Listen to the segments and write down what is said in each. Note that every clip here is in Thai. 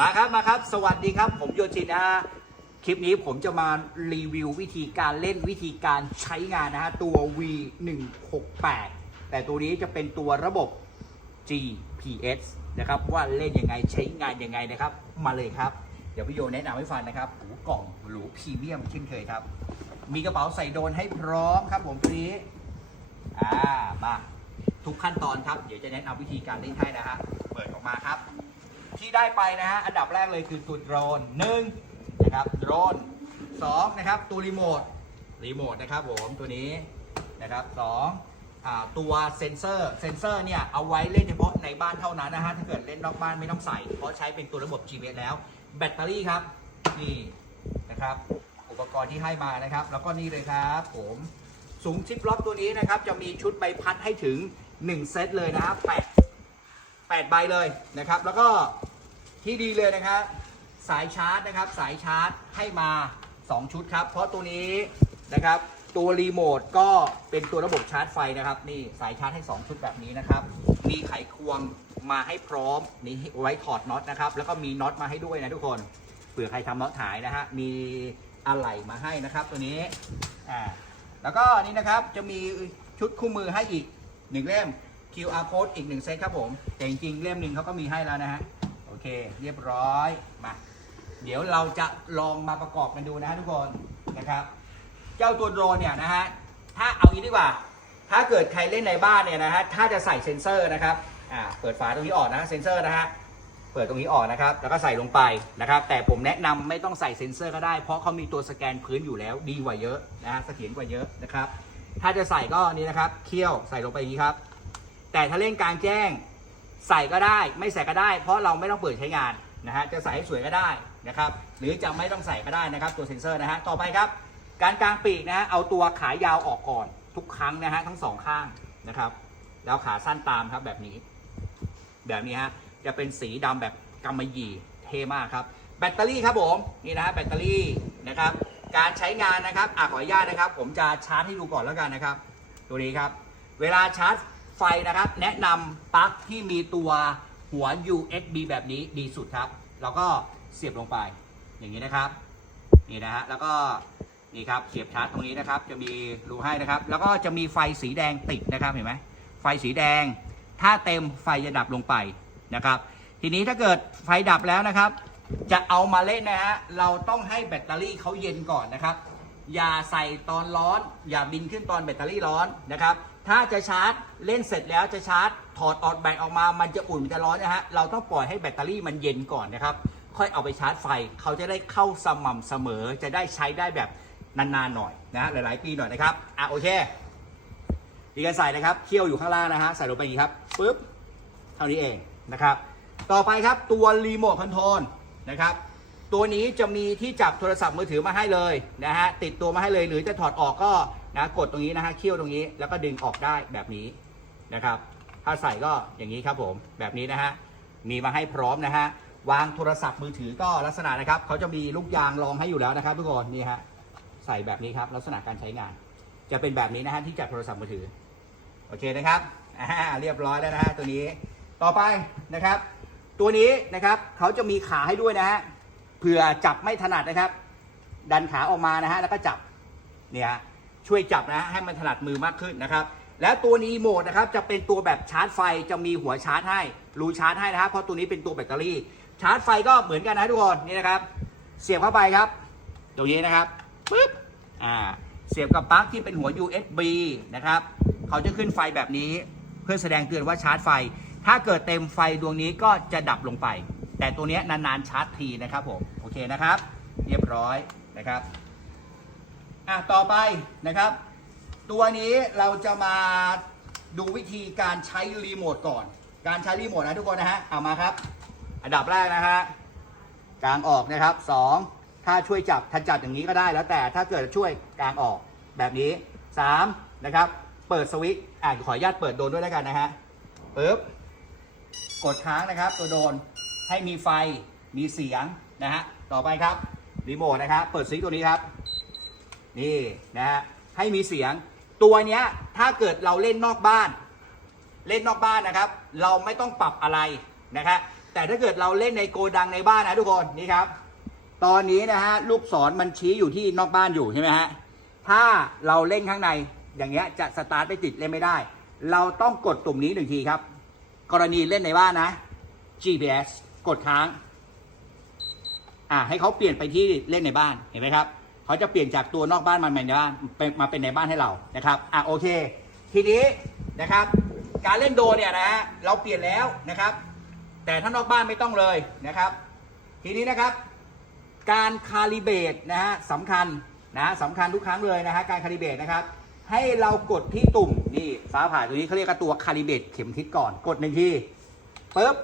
มาครับมาครับ สวัสดีครับ ผมโยชินนะฮะคลิปนี้ผมจะมารีวิววิธีการเล่นวิธีการใช้งานนะฮะตัว V168 แต่ตัวนี้จะเป็นตัวระบบ GPS นะครับ ว่าเล่นยังไงใช้งานยังไงนะครับ มาเลยครับ เดี๋ยวพี่โยแนะนำให้ฟังนะครับหูกล่องหรูพรีเมียมเช่นเคยครับ มีกระเป๋าใส่โดนให้พร้อมครับผมตัวนี้อ่ามาทุกขั้นตอนครับ เดี๋ยวจะแนะนำวิธีการเล่นให้นะฮะเปิดออกมาครับ ที่ได้ไปนะฮะอันดับแรกเลยคือตัวโดรนหนึ่งนะครับโดรนสองนะครับตัวรีโมทรีโมทนะครับผมตัวนี้นะครับสองตัวเซนเซอร์เซนเซอร์เนี่ยเอาไว้เล่นเฉพาะในบ้านเท่านั้นนะฮะถ้าเกิดเล่นนอกบ้านไม่ต้องใส่ เพราะใช้เป็นตัวระบบ GPS แล้ว แบตเตอรี่ครับนี่นะครับอุปกรณ์ที่ให้มานะครับ แล้วก็นี่เลยครับผมสูงชิปล็อกตัวนี้นะครับ จะมีชุดใบพัดให้ถึง 1 เซตเลยนะครับแปดแปดใบเลยนะครับ แล้วก็ที่ดีเลยนะครับ สายชาร์จนะครับ สายชาร์จให้มา 2 ชุดครับ เพราะตัวนี้นะครับ ตัวรีโมทก็เป็นตัวระบบชาร์จไฟนะครับนี่สายชาร์จให้ 2 ชุดแบบนี้นะครับ มีไขควงมาให้พร้อมนี่ไว้ถอดน็อตนะครับ แล้วก็มีน็อตมาให้ด้วยนะทุกคนเผื่อใครทำน็อตหายนะฮะมีอะไหล่มาให้นะครับ ตัวนี้อ่าแล้วก็นี่นะครับจะมีชุดคู่มือให้อีกหนึ่งเล่ม QR code อีกหนึ่งเซตครับผม แต่จริงๆเล่มหนึ่งเขาก็มีให้แล้วนะฮะ โอเค เรียบร้อย มา เดี๋ยวเราจะลองมาประกอบกันดูนะฮะทุกคนนะครับ เจ้าตัวโดรนเนี่ยนะฮะ ถ้าเอางี้ดีกว่า ถ้าเกิดใครเล่นในบ้านเนี่ยนะฮะ ถ้าจะใส่เซ็นเซอร์นะครับ อ่า เปิดฝาตรงนี้ออกนะเซ็นเซอร์นะฮะ เปิดตรงนี้ออกนะครับ แล้วก็ใส่ลงไปนะครับ แต่ผมแนะนำไม่ต้องใส่เซ็นเซอร์ก็ได้ เพราะเขามีตัวสแกนพื้นอยู่แล้ว ดีกว่าเยอะนะฮะ เสถียรกว่าเยอะนะครับ ถ้าจะใส่ก็นี่นะครับ เคี่ยวใส่ลงไปอย่างนี้ครับ แต่ถ้าเล่นกลางแจ้งใส่ก็ได้ไม่ใส่ก็ได้ เพราะเราไม่ต้องเปิดใช้งานนะฮะจะใส่ให้สวยก็ได้นะครับ หรือจะไม่ต้องใส่ก็ได้นะครับ ตัวเซ็นเซอร์นะฮะต่อไปครับ การกลางปีกนะฮะเอาตัวขายาวออกก่อน ทุกครั้งนะฮะทั้งสองข้างนะครับ แล้วขาสั้นตามครับแบบนี้ แบบนี้ฮะจะเป็นสีดำแบบกำมะหยี่เท่มากครับ แบตเตอรี่ครับผมนี่นะฮะแบตเตอรี่นะครับ การใช้งานนะครับอะขออนุญาตนะครับ ผมจะชาร์จให้ดูก่อนแล้วกันนะครับ ตัวนี้ครับ เวลาชาร์จ ไฟนะครับ แนะนำปลั๊กที่มีตัวหัว USB แบบนี้ดีสุดครับ แล้วก็เสียบลงไป อย่างนี้นะครับ นี่นะฮะ แล้วก็นี่ครับ เสียบชาร์จตรงนี้นะครับ จะมีรูให้นะครับ แล้วก็จะมีไฟสีแดงติดนะครับ เห็นไหม ไฟสีแดง ถ้าเต็มไฟจะดับลงไปนะครับ ทีนี้ถ้าเกิดไฟดับแล้วนะครับ จะเอามาเล่นนะฮะ เราต้องให้แบตเตอรี่เขาเย็นก่อนนะครับ อย่าใส่ตอนร้อน อย่าบินขึ้นตอนแบตเตอรี่ร้อนนะครับ ถ้าจะชาร์จเล่นเสร็จแล้วจะชาร์จ ถอดออดแบตออกมามันจะอุ่นมันจะร้อนนะฮะเราต้องปล่อยให้แบตเตอรี่มันเย็นก่อนนะครับ ค่อยเอาไปชาร์จไฟเขาจะได้เข้าสม่ำเสมอจะได้ใช้ได้แบบนานๆหน่อยนะฮะหลายๆปีหน่อยนะครับอะโอเคดีกันใส่นะครับเคี่ยวอยู่ข้างล่างนะฮะใส่ลงไปอย่างนี้ครับปึ๊บเท่านี้เองนะครับ ต่อไปครับตัวรีโมทคอนโทรลนะครับตัวนี้จะมีที่จับโทรศัพท์มือถือมาให้เลยนะฮะติดตัวมาให้เลยหรือจะถอดออกก็ นะกดตรงนี้นะฮะเคี่ยวตรงนี้แล้วก็ดึงออกได้แบบนี้นะครับ ถ้าใส่ก็อย่างนี้ครับผมแบบนี้นะฮะมีมาให้พร้อมนะฮะวางโทรศัพท์มือถือก็ลักษณะนะครับเขาจะมีลูกยางรองให้อยู่แล้วนะครับทุกคนนี่ฮะใส่แบบนี้ครับลักษณะการใช้งาน จะเป็นแบบนี้นะฮะที่จับโทรศัพท์มือถือโอเคนะครับอ่าเรียบร้อยแล้วนะฮะตัวนี้ต่อไปนะครับ ตัวนี้นะครับเขาจะมีขาให้ด้วยนะฮะเผื่อจับไม่ถนัดนะครับ ดันขาออกมานะฮะแล้วก็จับเนี่ย ช่วยจับนะฮะให้มันถนัดมือมากขึ้นนะครับ แล้วตัวนี้โหมดนะครับจะเป็นตัวแบบชาร์จไฟจะมีหัวชาร์จให้รูชาร์จให้นะฮะเพราะตัวนี้เป็นตัวแบตเตอรี่ ชาร์จไฟก็เหมือนกันนะทุกคนนี่นะครับ เสียบเข้าไปครับตรงนี้นะครับปึ๊บอ่าเสียบกับปลั๊กที่เป็นหัว USB นะครับเขาจะขึ้นไฟแบบนี้เพื่อแสดงเตือนว่าชาร์จไฟ ถ้าเกิดเต็มไฟดวงนี้ก็จะดับลงไป แต่ตัวนี้นานๆชาร์จทีนะครับผมโอเคนะครับ เรียบร้อยนะครับ อะต่อไปนะครับ ตัวนี้เราจะมาดูวิธีการใช้รีโมทก่อน การใช้รีโมทนะทุกคนนะฮะเอามาครับ อันดับแรกนะฮะกลางออกนะครับสองถ้าช่วยจับถ้าจับอย่างนี้ก็ได้แล้วแต่ถ้าเกิดช่วยกลางออกแบบนี้สามนะครับ เปิดสวิตช์อ่าขออนุญาตเปิดโดนด้วยแล้วกันนะฮะปึ๊บกดค้างนะครับ ตัวโดนให้มีไฟมีเสียงนะฮะต่อไปครับรีโมทนะครับเปิดสวิตช์ตัวนี้ครับ นี่นะฮะให้มีเสียงตัวเนี้ยถ้าเกิดเราเล่นนอกบ้าน เล่นนอกบ้านนะครับ เราไม่ต้องปรับอะไรนะครับแต่ถ้าเกิดเราเล่นในโกดังในบ้านนะทุกคนนี่ครับ ตอนนี้นะฮะลูกศรมันชี้อยู่ที่นอกบ้านอยู่ใช่ไหมฮะถ้าเราเล่นข้างในอย่างเงี้ยจะสตาร์ทไม่ติดเล่นไม่ได้ เราต้องกดตุ่มนี้หนึ่งทีครับ กรณีเล่นในบ้านนะ GPS กดค้างอ่าให้เขาเปลี่ยนไปที่เล่นในบ้านเห็นไหมครับ เขาจะเปลี่ยนจากตัวนอกบ้านมาในบ้านมาเป็นในบ้านให้เรานะครับอะโอเค ทีนี้นะครับ การเล่นโดเนี่ยนะฮะเราเปลี่ยนแล้วนะครับ แต่ถ้านอกบ้านไม่ต้องเลยนะครับ ทีนี้นะครับ การคาลิเบตนะฮะสำคัญนะสำคัญทุกครั้งเลยนะฮะการคาลิเบตนะครับ ให้เรากดที่ตุ่มนี่ฟ้าผ่าตัวนี้เขาเรียกว่าตัวคาลิเบตเข็มทิศก่อนกดหนึ่งทีปุ๊บ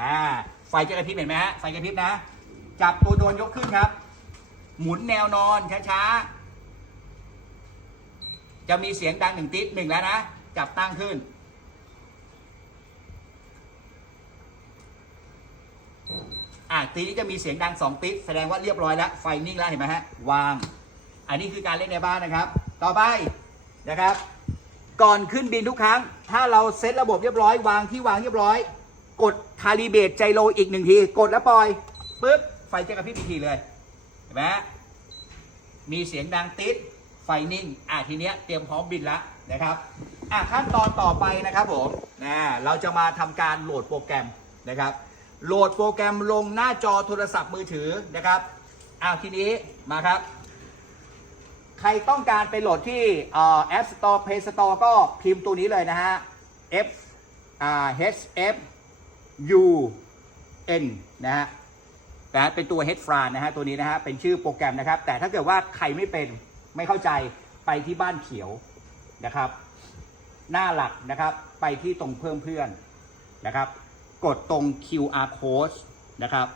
อ่าไฟจะกระพริบเห็นไหมฮะไฟกระพริบนะ จับตัวโดนยกขึ้นครับ หมุนแนวนอนช้าๆ จะมีเสียงดังหนึ่งติ๊ดหนึ่งแล้วนะ จับตั้งขึ้น อะทีนี้จะมีเสียงดังสองติดแสดงว่าเรียบร้อยแล้ว ไฟนิ่งแล้วเห็นไหมฮะ วาง อันนี้คือการเล่นในบ้านนะครับ ต่อไปนะครับ ก่อนขึ้นบินทุกครั้ง ถ้าเราเซตระบบเรียบร้อย วางที่วางเรียบร้อย กดคาลิเบตไจโรอีกหนึ่งที กดแล้วปล่อยปุ๊บไฟจะกระพริบอีกทีเลย เห็นะมีเสียงดังติดไฟนิ่ง อะทีเนี้ยเตรียมพร้อมบินแล้วนะครับอะขั้นตอนต่อไปนะครับผมนะเราจะมาทำการโหลดโปรแกรมนะครับ โหลดโปรแกรมลงหน้าจอโทรศัพท์มือถือนะครับอ้าวทีนี้มาครับ ใครต้องการไปโหลดที่เอ่อ App Store Play Store ก็พิมพ์ตัวนี้เลยนะฮะ F H F U N นะฮะ นะเป็นตัว Head f r a นะฮะตัวนี้นะฮะเป็นชื่อโปรแกรมนะครับ แต่ถ้าเกิดว่าใครไม่เป็นไม่เข้าใจไปที่บ้านเขียวนะครับ หน้าหลักนะครับไปที่ตรงเพิ่มเพื่อนนะครับ กดตรง QR code นะครับ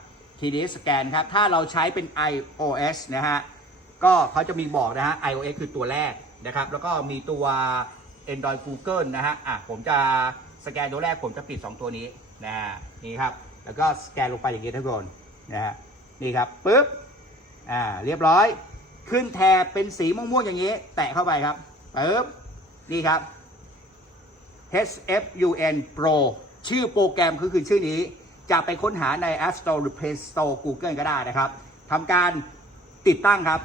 ทีนี้สแกนครับ ถ้าเราใช้เป็น iOS นะฮะก็เขาจะมีบอกนะฮะ iOS คือตัวแรกนะครับ แล้วก็มีตัว Android Google นะฮะอะผมจะสแกนตัวแรกผมจะปิด 2 ตัวนี้นะฮะนี่ครับ แล้วก็สแกนลงไปอย่างนี้ทุกคน นะฮะนี่ครับปุ๊บอ่าเรียบร้อย ขึ้นแถบเป็นสีม่วงๆอย่างนี้ แตะเข้าไปครับปุ๊บนี่ครับ HFUN Pro ชื่อโปรแกรมคือคือชื่อนี้ จะไปค้นหาใน App Store หรือ Play Store Google ก็ได้นะครับทำการติดตั้งครับ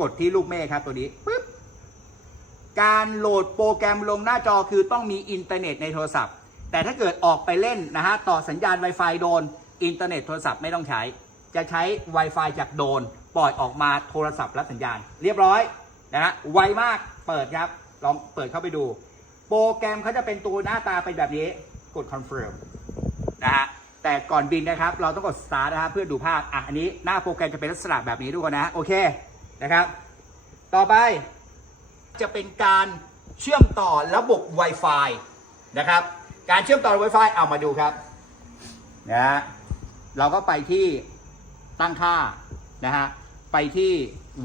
กดที่ลูกเมฆครับตัวนี้ปึ๊บการโหลดโปรแกรมลงหน้าจอคือต้องมีอินเทอร์เน็ตในโทรศัพท์ แต่ถ้าเกิดออกไปเล่นนะฮะต่อสัญญาณ Wi-Fi โดน อินเทอร์เน็ตโทรศัพท์ไม่ต้องใช้ จะใช้ Wi-Fi จากโดนปล่อยออกมาโทรศัพท์รับสัญญาณ เรียบร้อยนะฮะไวมากเปิดครับ ลองเปิดเข้าไปดู โปรแกรมเขาจะเป็นตัวหน้าตาเป็นแบบนี้กด confirm นะฮะแต่ก่อนบินนะครับ เราต้องกด start นะครับเพื่อดูภาพอะอันนี้หน้าโปรแกรมจะเป็นลักษณะแบบนี้ทุกคนนะโอเคนะครับ ต่อไปจะเป็นการเชื่อมต่อระบบ Wi-Fi นะครับ การเชื่อมต่อ Wi-Fi เอามาดูครับนะฮะ เราก็ไปที่ตั้งค่านะฮะไปที่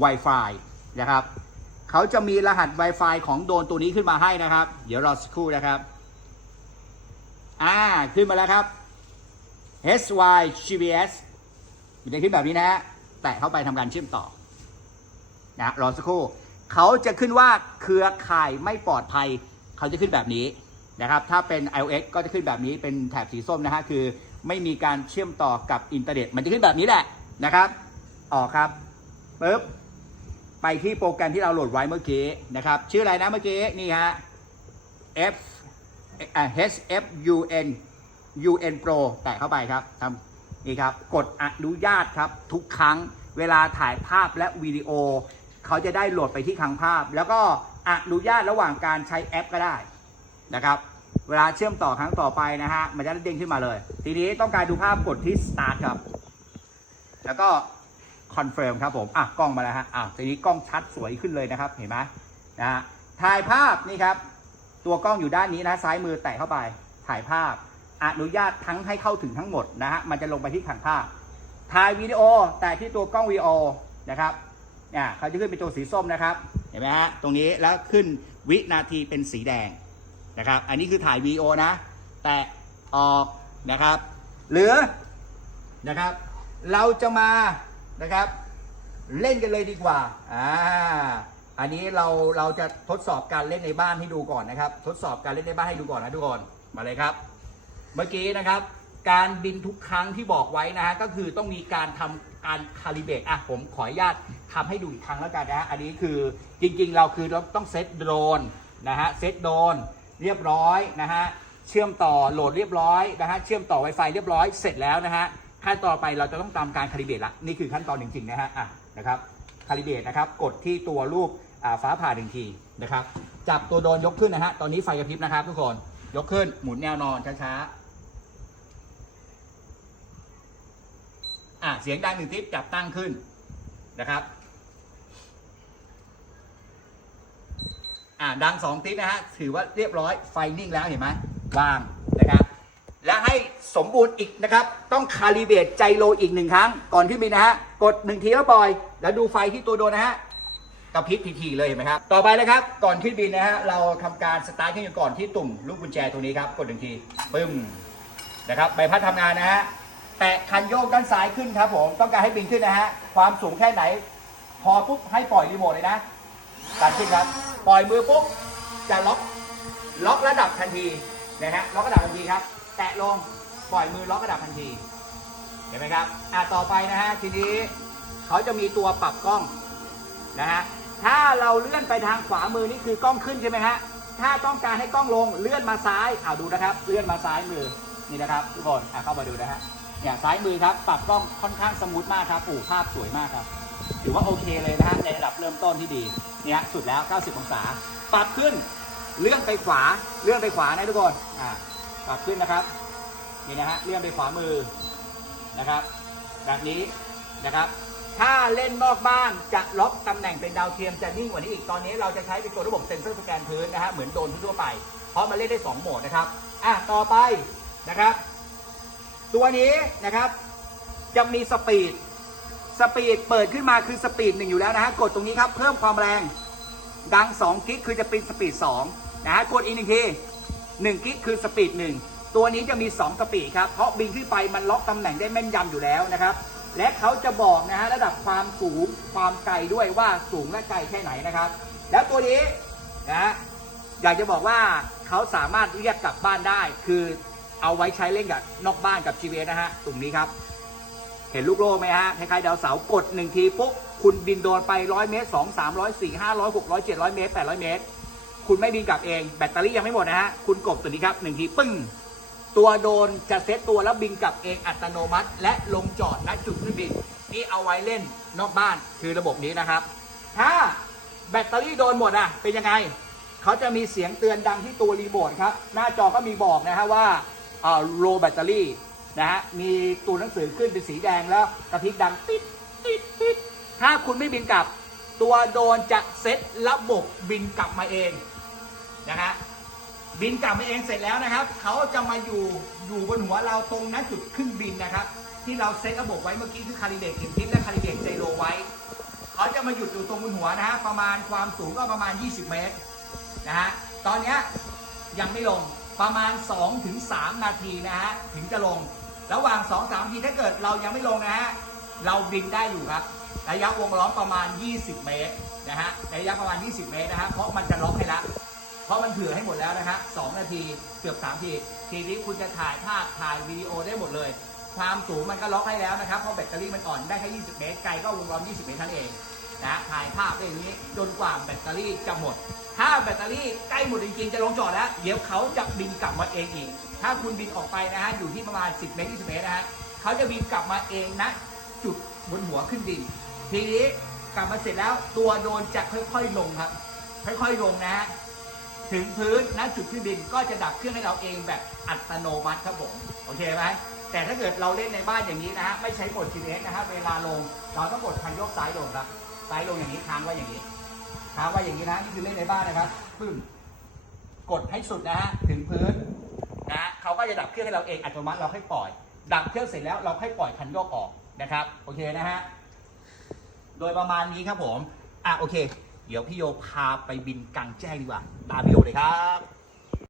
Wi-Fi นะครับเขาจะมีรหัส Wi-Fi ของโดนตัวนี้ขึ้นมาให้นะครับ เดี๋ยวรอสักครู่นะครับอ่าขึ้นมาแล้วครับ SY GPS มันจะขึ้นแบบนี้นะฮะแตะเข้าไปทำการเชื่อมต่อนะรอสักครู่เขาจะขึ้นว่าเครือข่ายไม่ปลอดภัยเขาจะขึ้นแบบนี้นะครับ ถ้าเป็น iOS ก็จะขึ้นแบบนี้เป็นแถบสีส้มนะฮะ คือ ไม่มีการเชื่อมต่อกับอินเทอร์เน็ต มันจะขึ้นแบบนี้แหละนะครับออกครับปึ๊บไปที่โปรแกรมที่เราโหลดไว้เมื่อกี้นะครับ ชื่ออะไรนะเมื่อกี้นี่ฮะ F H F U N U N Pro แตะเข้าไปครับทำนี่ครับ กดอนุญาตครับ ทุกครั้งเวลาถ่ายภาพและวิดีโอ เขาจะได้โหลดไปที่คลังภาพ แล้วก็อนุญาตระหว่างการใช้แอปก็ได้นะครับ เวลาเชื่อมต่อครั้งต่อไปนะฮะ มันจะเด้งขึ้นมาเลย ทีนี้ต้องการดูภาพกดที่ start ครับ แล้วก็ confirm ครับผม อะ กล้องมาแล้วฮะ อะ ทีนี้กล้องชัดสวยขึ้นเลยนะครับ เห็นไหมนะฮะ ถ่ายภาพนี่ครับ ตัวกล้องอยู่ด้านนี้นะ ซ้ายมือแตะเข้าไป ถ่ายภาพ อนุญาตทั้งให้เข้าถึงทั้งหมดนะฮะ มันจะลงไปที่ขังภาพ ถ่ายวิดีโอ แต่ที่ตัวกล้องวิดีโอนะครับเนี่ยเขาจะขึ้นเป็นตัวสีส้มนะครับ เห็นไหมฮะ ตรงนี้แล้วขึ้นวินาทีเป็นสีแดง นะครับ อันนี้คือถ่ายวีโอนะ แตะออกนะครับ หรือนะครับ เราจะมานะครับ เล่นกันเลยดีกว่า อ่า อันนี้เราเราจะทดสอบการเล่นในบ้านให้ดูก่อนนะครับ ทดสอบการเล่นในบ้านให้ดูก่อนนะทุกคน มาเลยครับ เมื่อกี้นะครับ การบินทุกครั้งที่บอกไว้นะฮะ ก็คือต้องมีการทำการคาลิเบตอะผมขออนุญาตทำให้ดูอีกครั้งแล้วกันนะฮะ อันนี้คือจริงๆ เราคือเราต้องเซตโดรนนะฮะ เซตโดรน เรียบร้อยนะฮะเชื่อมต่อโหลดเรียบร้อยนะฮะเชื่อมต่อ Wi-Fi เรียบร้อยเสร็จแล้วนะฮะขั้นต่อไปเราจะต้องตามการคาลิเบตละนี่คือขั้นตอนจริงๆนะฮะอะนะครับคาลิเบตนะครับกดที่ตัวรูปอ่าฟ้าผ่าหนึ่งทีนะครับจับตัวโดนยกขึ้นนะฮะตอนนี้ไฟกระพริบนะครับทุกคนยกขึ้นหมุนแนวนอนช้าๆอะเสียงดังหนึ่งทิปจับตั้งขึ้นนะครับ อ่าดังสองทิปนะฮะถือว่าเรียบร้อยไฟนิ่งแล้วเห็นไหมวางนะครับ และให้สมบูรณ์อีกนะครับ ต้องคาลิเบตใจโลอีกหนึ่งครั้ง ก่อนขึ้นบินนะฮะ กดหนึ่งทีแล้วปล่อย แล้วดูไฟที่ตัวโดนนะฮะกระพริบทีๆเลยเห็นไหมครับ ต่อไปนะครับ ก่อนขึ้นบินนะฮะ เราทำการสตาร์ทเครื่องยนต์ก่อนที่ตุ่มลูกกุญแจตัวนี้ครับ กดหนึ่งทีปึ้มนะครับใบพัดทำงานนะฮะแตะคันโยกด้านซ้ายขึ้นครับผมต้องการให้บินขึ้นนะฮะความสูงแค่ไหน พอปุ๊บให้ปล่อยรีโมทเลยนะการขึ้นครับ ปล่อยมือปุ๊บจะล็อกล็อกระดับทันทีนะฮะล็อกระดับทันทีครับ แตะลงปล่อยมือล็อกระดับทันทีเห็นไหมครับอะต่อไปนะฮะทีนี้เขาจะมีตัวปรับกล้องนะฮะถ้าเราเลื่อนไปทางขวามือนี่คือกล้องขึ้นใช่ไหมฮะถ้าต้องการให้กล้องลงเลื่อนมาซ้ายเอาดูนะครับ เลื่อนมาซ้ายมือนี่นะครับ ทุกคนอะเข้ามาดูนะฮะเนี่ยซ้ายมือครับ ปรับกล้องค่อนข้างสมูทมากครับโอ้ภาพสวยมากครับ ถือว่าโอเคเลยนะฮะในระดับเริ่มต้นที่ดีเนี่ยสุดแล้ว 90 องศา ปรับขึ้นเลื่อนไปขวาเลื่อนไปขวานะทุกคนอ่าปรับขึ้นนะครับนี่นะฮะเลื่อนไปขวามือนะครับ แบบนี้นะครับ ถ้าเล่นนอกบ้านจะล็อกตำแหน่งเป็นดาวเทียมจะนิ่งกว่านี้อีกตอนนี้เราจะใช้เป็นตัวระบบเซ็นเซอร์สแกนพื้นนะฮะเหมือนโดรนทั่วไป เพราะมันเล่นได้ 2 โหมดนะครับอะต่อไปนะครับ ตัวนี้นะครับจะมีสปีด สปีดเปิดขึ้นมาคือสปีดหนึ่งอยู่แล้วนะฮะ กดตรงนี้ครับ เพิ่มความแรง ดัง 2 กิกคือจะเป็นสปีด2นะฮะ กดอีกหนึ่งที1กิกคือสปีด1ตัวนี้จะมี 2 สปีดครับ เพราะบินขึ้นไปมันล็อกตำแหน่งได้แม่นยำอยู่แล้วนะครับ และเขาจะบอกนะฮะระดับความสูงความไกลด้วยว่าสูงและไกลแค่ไหนนะครับ แล้วตัวนี้นะฮะอยากจะบอกว่าเขาสามารถเรียกกลับบ้านได้ คือเอาไว้ใช้เล่นกับนอกบ้านกับ GPS นะฮะตรงนี้ครับ เห็นลูกโลกไหมฮะคล้ายๆดาวเสาร์กดหนึ่งทีปุ๊บคุณบินโดนไปร้อยเมตรสองสามร้อยสี่ห้าร้อยหกร้อยเจ็ดร้อยเมตรแปดร้อยเมตร คุณไม่บินกลับเองแบตเตอรี่ยังไม่หมดนะฮะคุณกดตัวนี้ครับหนึ่งทีปึ้งตัวโดนจะเซตตัวแล้วบินกลับเองอัตโนมัติ และลงจอดณจุดขึ้นบินนี่เอาไว้เล่นนอกบ้านคือระบบนี้นะครับ ถ้าแบตเตอรี่โดนหมดอะเป็นยังไงเขาจะมีเสียงเตือนดังที่ตัวรีโมทครับหน้าจอก็มีบอกนะฮะว่าอ่า low battery นะฮะมีตัวหนังสือขึ้นเป็นสีแดงแล้วกระพริบดังติดติดติดถ้าคุณไม่บินกลับ ตัวโดรนจะเซตระบบบินกลับมาเองนะฮะบินกลับมาเองเสร็จแล้วนะครับ เขาจะมาอยู่อยู่บนหัวเราตรงนั้นจุดขึ้นบินนะครับ ที่เราเซตระบบไว้เมื่อกี้คือคาลิเบรตเข็มทิศและคาลิเบรตเจโรไว้ เขาจะมาหยุดอยู่ตรงบนหัวนะฮะประมาณความสูงก็ประมาณ 20 เมตรนะฮะตอนนี้ยังไม่ลงประมาณ 2-3 นาทีนะฮะถึงจะลง ระหว่าง 2-3นาทีถ้าเกิดเรายังไม่ลงนะฮะ เราบินได้อยู่ครับ ระยะวงล้อมประมาณ 20 เมตรนะฮะ ระยะประมาณ 20 เมตรนะฮะ เพราะมันจะล็อกให้ละเพราะมันเผื่อให้หมดแล้วนะฮะสองนาทีเกือบสามทีทีนี้คุณจะถ่ายภาพถ่ายวิดีโอได้หมดเลย ความสูงมันก็ล็อกให้แล้วนะครับ เพราะแบตเตอรี่มันอ่อนได้แค่ 20 เมตร ไกลก็วงล้อม 20 เมตรท่านเอง นะถ่ายภาพได้อย่างนี้จนกว่าแบตเตอรี่จะหมด ถ้าแบตเตอรี่ใกล้หมดจริงๆจะลงจอดแล้ว เดี๋ยวเขาจะบินกลับมาเองอีก ถ้าคุณบินออกไปนะฮะอยู่ที่ประมาณ 10 เมตร 20 เมตรนะฮะเขาจะบินกลับมาเองนะ จุดบนหัวขึ้นดิน ทีนี้กลับมาเสร็จแล้วตัวโดรนจะค่อยๆลงครับ ค่อยๆลงนะฮะถึงพื้นณจุดขึ้นบินก็จะดับเครื่องให้เราเองแบบอัตโนมัติครับผมโอเคไหมแต่ถ้าเกิดเราเล่นในบ้านอย่างนี้นะฮะไม่ใช้กด GPS นะฮะเวลาลงเราต้องกดคันโยกซ้ายลงครับ ซ้ายลงอย่างนี้ค้างไว้อย่างนี้ค้างไว้อย่างนี้นะนี่คือเล่นในบ้านนะครับปึ้มกดให้สุดนะฮะถึงพื้นนะเขาก็จะดับเครื่องให้เราเองอัตโนมัติเราค่อยปล่อย ดับเครื่องเสร็จแล้วเราค่อยปล่อยคันโยกออกนะครับโอเคนะฮะโดยประมาณนี้ครับผมอะโอเค เดี๋ยวพี่โยพาไปบินกลางแจ้งดีกว่าตามพี่โยเลยครับ